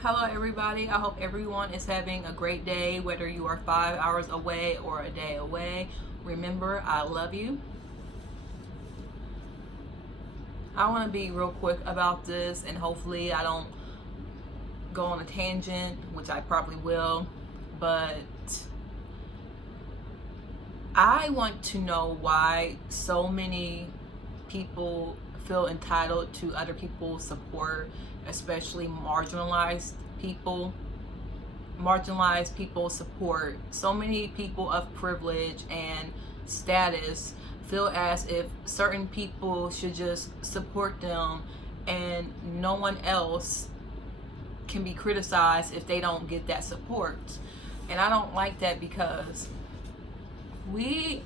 Hello, everybody. I hope everyone is having a great day, whether you are 5 hours away or a day away. Remember, I love you. I want to be real quick about this, and hopefully, I don't go on a tangent, which I probably will. But I want to know why so many people feel entitled to other people's support, especially marginalized people support. So many people of privilege and status feel as if certain people should just support them and no one else can be criticized if they don't get that support. And I don't like that because we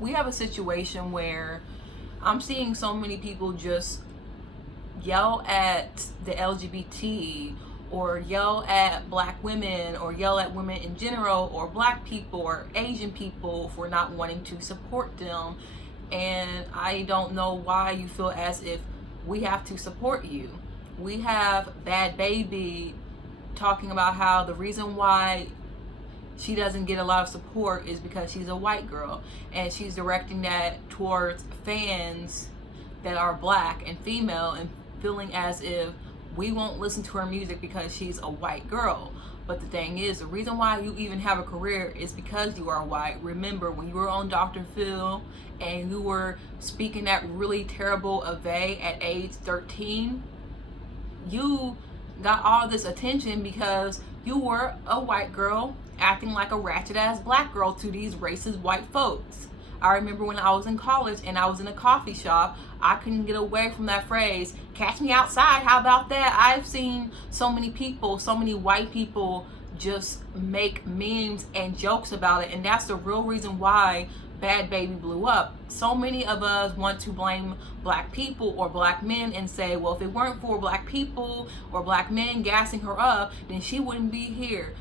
have a situation where I'm seeing so many people just yell at the LGBT or yell at black women or yell at women in general or black people or Asian people for not wanting to support them. And I don't know why you feel as if we have to support you. We have Bhad Bhabie talking about how the reason why she doesn't get a lot of support is because she's a white girl, and she's directing that towards fans that are black and female and feeling as if we won't listen to her music because she's a white girl. But the thing is, the reason why you even have a career is because you are white. Remember when you were on Dr. Phil and you were speaking that really terrible Bhabie at age 13, you got all this attention because you were a white girl acting like a ratchet ass black girl to these racist white folks. I remember when I was in college and I was in a coffee shop, I couldn't get away from that phrase, catch me outside, how about that? I've seen so many people, so many white people just make memes and jokes about it, and that's the real reason why Bhad Bhabie blew up. So many of us want to blame black people or black men and say, well, if it weren't for black people or black men gassing her up, then she wouldn't be here.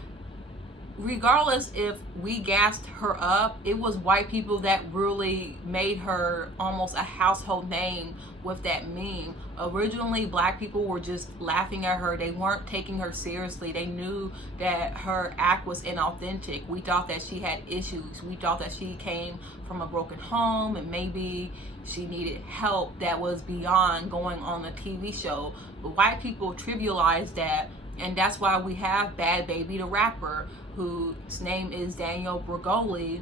Regardless if we gassed her up, it was white people that really made her almost a household name with that meme. Originally, black people were just laughing at her. They weren't taking her seriously. They knew that her act was inauthentic. We thought that she had issues. We thought that she came from a broken home and maybe she needed help that was beyond going on a TV show. But white people trivialized that, and that's why we have Bhad Bhabie, the rapper, whose name is Danielle Bregoli,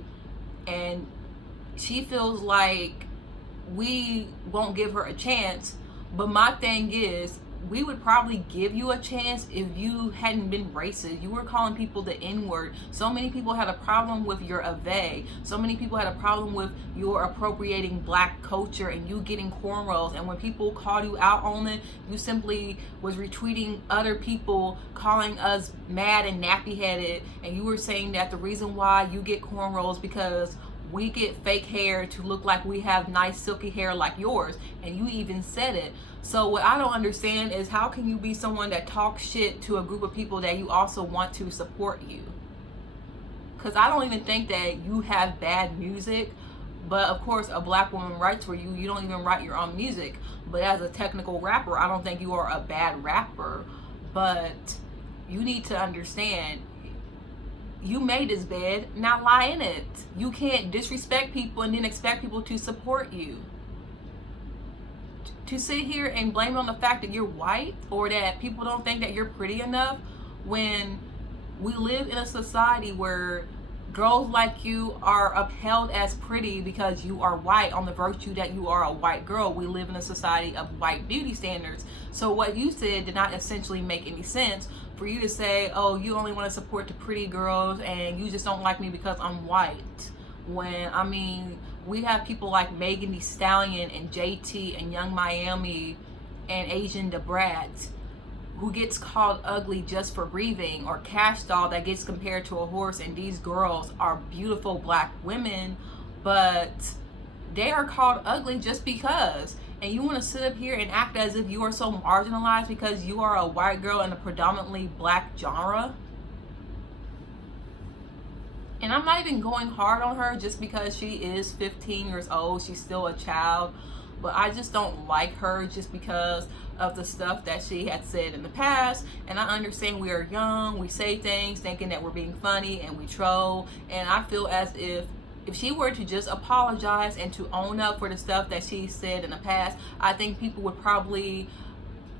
and she feels like we won't give her a chance. But my thing is, we would probably give you a chance if you hadn't been racist. You were calling people the N-word. So many people had a problem with your Bhabie. So many people had a problem with your appropriating black culture and you getting cornrows. And when people called you out on it, you simply was retweeting other people calling us mad and nappy-headed. And you were saying that the reason why you get cornrows because we get fake hair to look like we have nice silky hair like yours, and you even said it. So what I don't understand is, how can you be someone that talks shit to a group of people that you also want to support you? Because I don't even think that you have bad music, but of course a black woman writes for you. You don't even write your own music. But as a technical rapper, I don't think you are a bad rapper. But you need to understand, you made this bed, now lie in it. You can't disrespect people and then expect people to support you. To sit here and blame it on the fact that you're white or that people don't think that you're pretty enough, when we live in a society where girls like you are upheld as pretty because you are white on the virtue that you are a white girl. We live in a society of white beauty standards. So what you said did not essentially make any sense. For you to say, oh, you only want to support the pretty girls and you just don't like me because I'm white. When, I mean, we have people like Megan Thee Stallion and JT and Young Miami and Asian Da Brat who gets called ugly just for breathing, or Cash Doll that gets compared to a horse, and these girls are beautiful black women, but they are called ugly just because. And you want to sit up here and act as if you are so marginalized because you are a white girl in a predominantly black genre? And I'm not even going hard on her just because she is 15 years old. She's still a child. but I just don't like her just because of the stuff that she had said in the past. And I understand we are young, we say things thinking that we're being funny, and we troll. And I feel as if she were to just apologize and to own up for the stuff that she said in the past, I think people would probably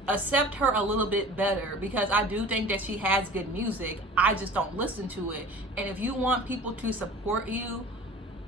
accept her a little bit better, because I do think that she has good music. I just don't listen to it. And if you want people to support you,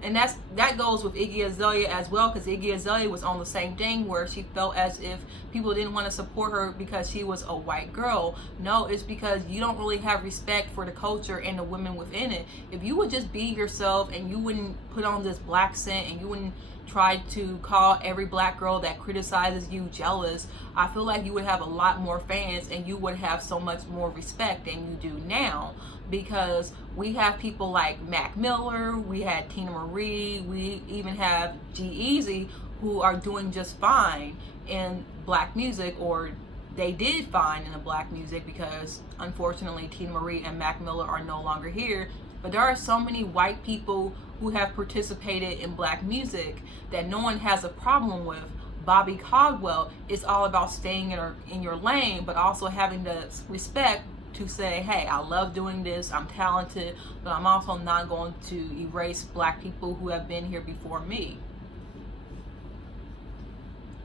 and that goes with Iggy Azalea as well, because Iggy Azalea was on the same thing where she felt as if people didn't want to support her because she was a white girl. No, it's because you don't really have respect for the culture and the women within it. If you would just be yourself and you wouldn't put on this black scent and you wouldn't try to call every black girl that criticizes you jealous, I feel like you would have a lot more fans and you would have so much more respect than you do now. Because we have people like Mac Miller, we had Tina Marie, we even have G-Eazy, who are doing just fine in black music, or they did fine in the black music, because unfortunately Tina Marie and Mac Miller are no longer here. But there are so many white people who have participated in black music that no one has a problem with. Bobby Caldwell is all about staying in your lane, but also having the respect to say, hey, I love doing this, I'm talented, but I'm also not going to erase black people who have been here before me.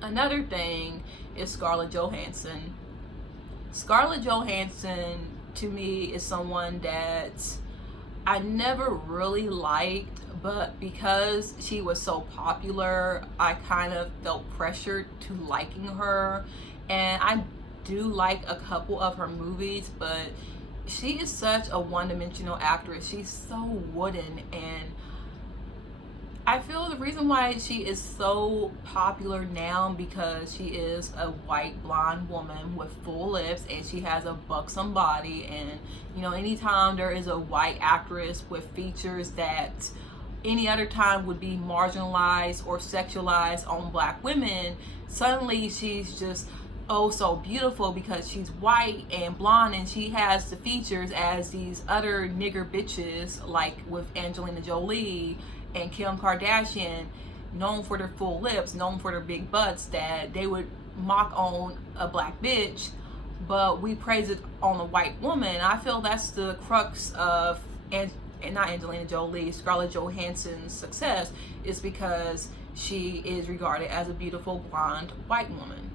Another thing is Scarlett Johansson. Scarlett Johansson, to me, is someone that I never really liked, but because she was so popular, I kind of felt pressured to liking her. And I do like a couple of her movies, but she is such a one-dimensional actress. She's so wooden, and I feel the reason why she is so popular now because she is a white blonde woman with full lips and she has a buxom body. And you know, anytime there is a white actress with features that any other time would be marginalized or sexualized on black women, suddenly she's just oh so beautiful because she's white and blonde and she has the features as these other nigger bitches like with Angelina Jolie and Kim Kardashian, known for their full lips, known for their big butts, that they would mock on a black bitch, but we praise it on a white woman. I feel that's the crux of, and not Angelina Jolie, Scarlett Johansson's success is because she is regarded as a beautiful blonde white woman.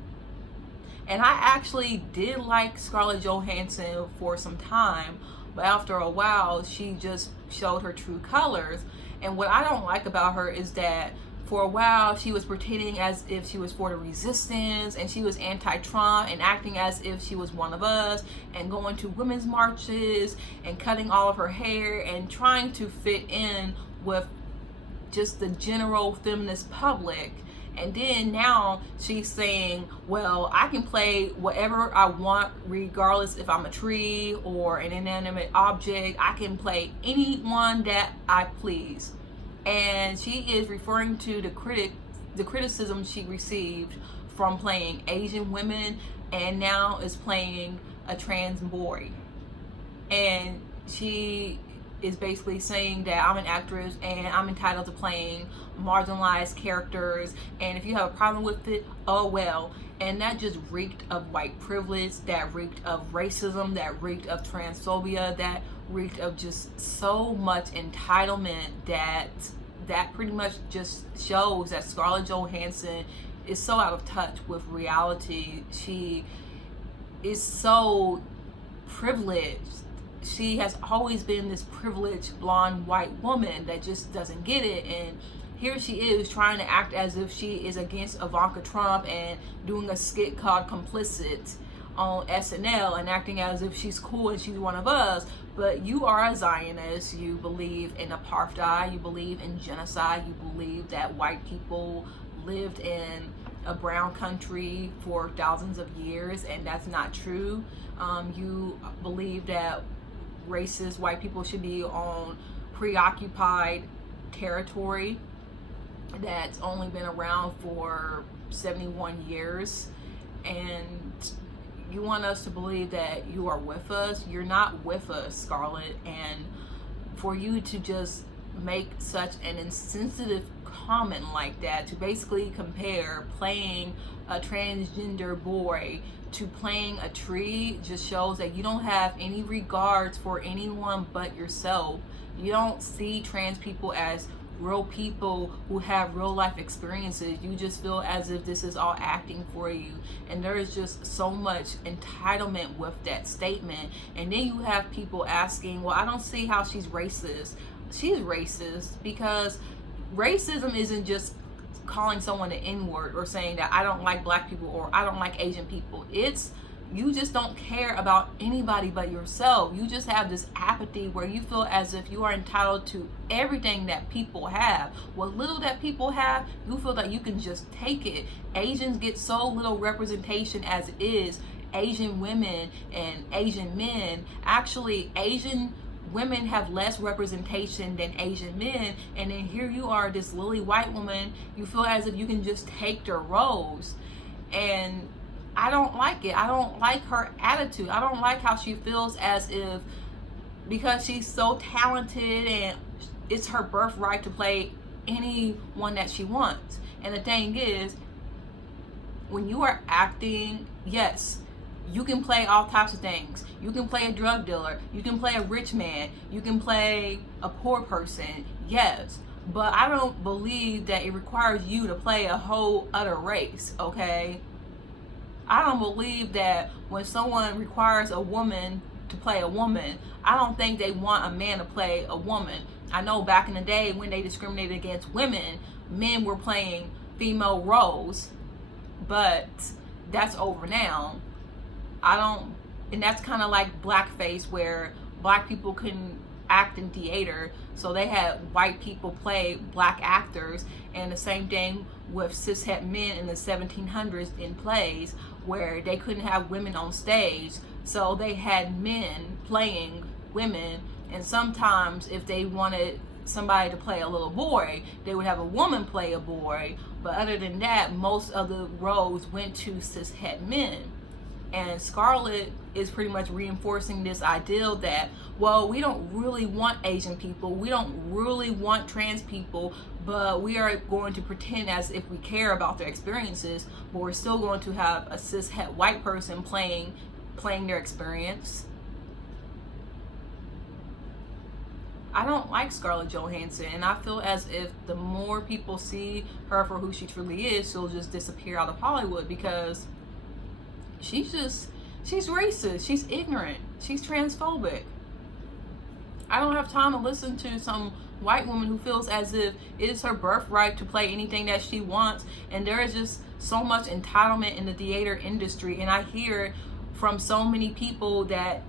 And I actually did like Scarlett Johansson for some time, but after a while she just showed her true colors. And what I don't like about her is that for a while she was pretending as if she was for the resistance and she was anti-Trump and acting as if she was one of us and going to women's marches and cutting all of her hair and trying to fit in with just the general feminist public. And then now she's saying, well, I can play whatever I want regardless if I'm a tree or an inanimate object. I can play anyone that I please. And she is referring to the criticism she received from playing Asian women, and now is playing a trans boy. And she is basically saying that I'm an actress and I'm entitled to playing marginalized characters, and if you have a problem with it, oh well. And that just reeked of white privilege, that reeked of racism, that reeked of transphobia, that reeked of just so much entitlement that pretty much just shows that Scarlett Johansson is so out of touch with reality. She is so privileged. She has always been this privileged blonde white woman that just doesn't get it, and here she is trying to act as if she is against Ivanka Trump and doing a skit called Complicit on SNL and acting as if she's cool and she's one of us. But you are a Zionist, you believe in apartheid, you believe in genocide, you believe that white people lived in a brown country for thousands of years, and that's not true. You believe that racist white people should be on preoccupied territory that's only been around for 71 years, and you want us to believe that you are with us. You're not with us, Scarlett. And for you to just make such an insensitive common like that, to basically compare playing a transgender boy to playing a tree, just shows that you don't have any regards for anyone but yourself. You don't see trans people as real people who have real life experiences. You just feel as if this is all acting for you, and there is just so much entitlement with that statement. And then you have people asking, well, I don't see how she's racist. She's racist because racism isn't just calling someone an N-word or saying that I don't like black people or I don't like Asian people. It's you just don't care about anybody but yourself. You just have this apathy where you feel as if you are entitled to everything that people have. What little that people have, you feel that you can just take it. Asians get so little representation as it is. Asian women and Asian men, actually Asian women have less representation than Asian men, and then here you are, this lily white woman, you feel as if you can just take their roles. And I don't like it. I don't like her attitude. I don't like how she feels as if because she's so talented and it's her birthright to play anyone that she wants. And the thing is, when you are acting, yes, you can play all types of things. You can play a drug dealer. You can play a rich man. You can play a poor person. Yes. But I don't believe that it requires you to play a whole other race, okay? I don't believe that when someone requires a woman to play a woman, I don't think they want a man to play a woman. I know back in the day when they discriminated against women, men were playing female roles, but that's over now. And that's kind of like blackface, where black people couldn't act in theater, so they had white people play black actors. And the same thing with cishet men in the 1700s in plays, where they couldn't have women on stage, so they had men playing women. And sometimes if they wanted somebody to play a little boy, they would have a woman play a boy. But other than that, most of the roles went to cishet men. And Scarlett is pretty much reinforcing this ideal that, well, we don't really want Asian people, we don't really want trans people, but we are going to pretend as if we care about their experiences, but we're still going to have a cishet white person playing their experience. I don't like Scarlett Johansson, and I feel as if the more people see her for who she truly is, she'll just disappear out of Hollywood, because she's racist, she's ignorant, she's transphobic. I don't have time to listen to some white woman who feels as if it is her birthright to play anything that she wants. And there is just so much entitlement in the theater industry, and I hear from so many people that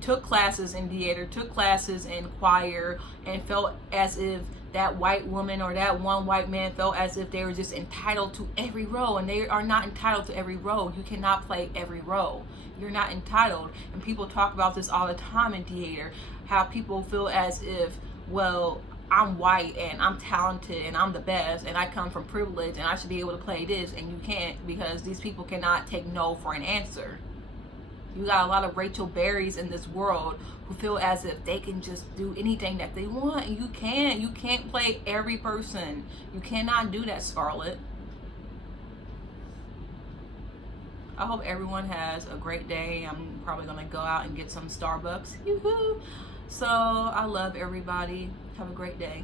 took classes in theater, took classes in choir, and felt as if that white woman or that one white man felt as if they were just entitled to every role, and they are not entitled to every role. You cannot play every role. You're not entitled. And people talk about this all the time in theater, how people feel as if, well, I'm white and I'm talented and I'm the best and I come from privilege and I should be able to play this, and you can't, because these people cannot take no for an answer. You got a lot of Rachel Berrys in this world who feel as if they can just do anything that they want. You can't. You can't play every person. You cannot do that, Scarlett. I hope everyone has a great day. I'm probably going to go out and get some Starbucks. Yoo-hoo! So I love everybody. Have a great day.